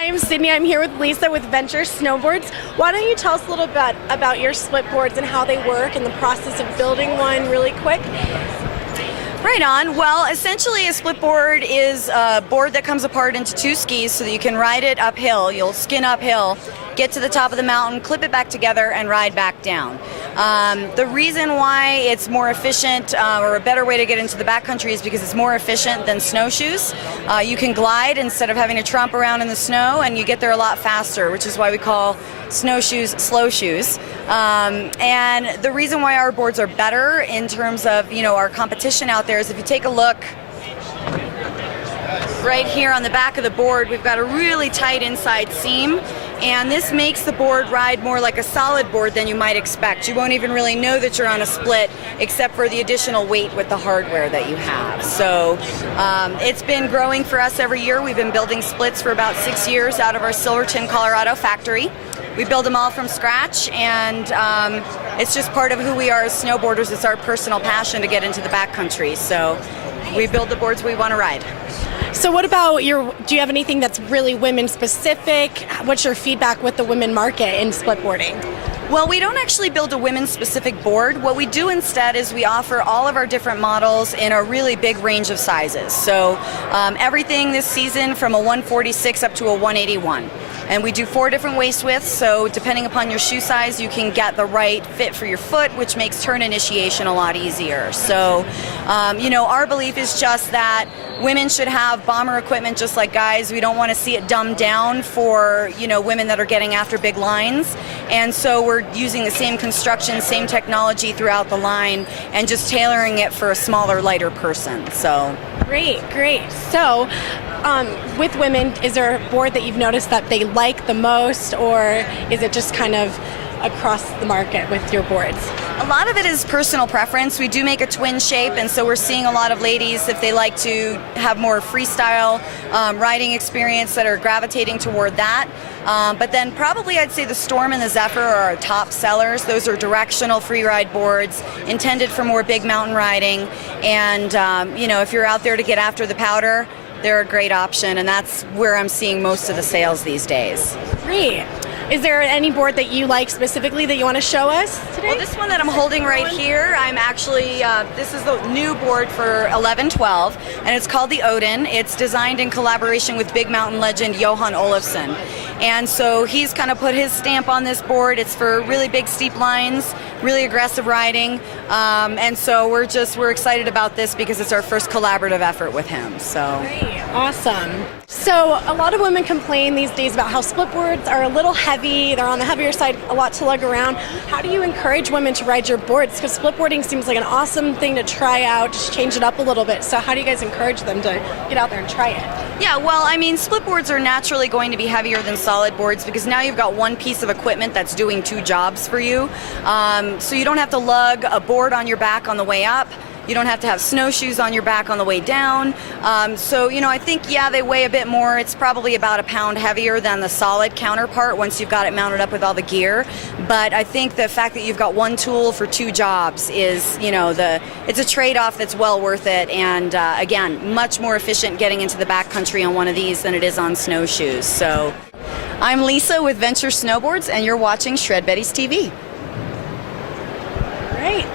I'm Sydney. I'm here with Lisa with Venture Snowboards. Why don't you tell us a little bit about your Splitboards and how they work and the process of building one really quick? Right on. Well, essentially a Splitboard is a board that comes apart into two skis so that you can ride it uphill. You'll skin uphill, get to the top of the mountain, clip it back together, and ride back down. The reason why it's more efficient or a better way to get into the backcountry is because it's more efficient than snowshoes. You can glide instead of having to tromp around in the snow, and you get there a lot faster, which is why we call snowshoes slow shoes. And the reason why our boards are better in terms of, our competition out there is if you take a look right here on the back of the board, we've got a really tight inside seam, and this makes the board ride more like a solid board than you might expect. You won't even really know that you're on a split except for the additional weight with the hardware that you have. So it's been growing for us every year. We've been building splits for about 6 years out of our Silverton, Colorado factory. We build them all from scratch, and it's just part of who we are as snowboarders. It's our personal passion to get into the backcountry. So we build the boards we want to ride. So what about do you have anything that's really women specific? What's your feedback with the women market in splitboarding? Well, we don't actually build a women's-specific board. What we do instead is we offer all of our different models in a really big range of sizes. So everything this season from a 146 up to a 181. And we do 4 different waist widths, so depending upon your shoe size, you can get the right fit for your foot, which makes turn initiation a lot easier. So, our belief is just that women should have bomber equipment just like guys. We don't want to see it dumbed down for, women that are getting after big lines. And so we're using the same construction, same technology throughout the line, and just tailoring it for a smaller, lighter person. So Great. So, with women, is there a board that you've noticed that they like the most, or is it just kind of across the market with your boards? A lot of it is personal preference. We do make a twin shape, and so we're seeing a lot of ladies, if they like to have more freestyle riding experience, that are gravitating toward that. But then probably I'd say the Storm and the Zephyr are our top sellers. Those are directional freeride boards intended for more big mountain riding. And, if you're out there to get after the powder, they're a great option, and that's where I'm seeing most of the sales these days. Great. Is there any board that you like specifically that you want to show us today? Well, this one that I'm holding right here, I'm actually, this is the new board for 11-12, and it's called the Odin. It's designed in collaboration with big mountain legend Johan Olofsson. And so he's kind of put his stamp on this board. It's for really big steep lines, really aggressive riding. And so we're excited about this because it's our first collaborative effort with him. So Great. Awesome. So a lot of women complain these days about how splitboards are a little heavy. They're on the heavier side, a lot to lug around. How do you encourage women to ride your boards? Because splitboarding seems like an awesome thing to try out, just change it up a little bit. So how do you guys encourage them to get out there and try it? Yeah, well, splitboards are naturally going to be heavier than solid boards because now you've got one piece of equipment that's doing 2 jobs for you. So you don't have to lug a board on your back on the way up. You don't have to have snowshoes on your back on the way down. I think, they weigh a bit more. It's probably about 1 pound heavier than the solid counterpart once you've got it mounted up with all the gear. But I think the fact that you've got one tool for 2 jobs is, it's a trade-off that's well worth it. And again, much more efficient getting into the backcountry on one of these than it is on snowshoes. So I'm Lisa with Venture Snowboards, and you're watching Shred Betty's TV. Great.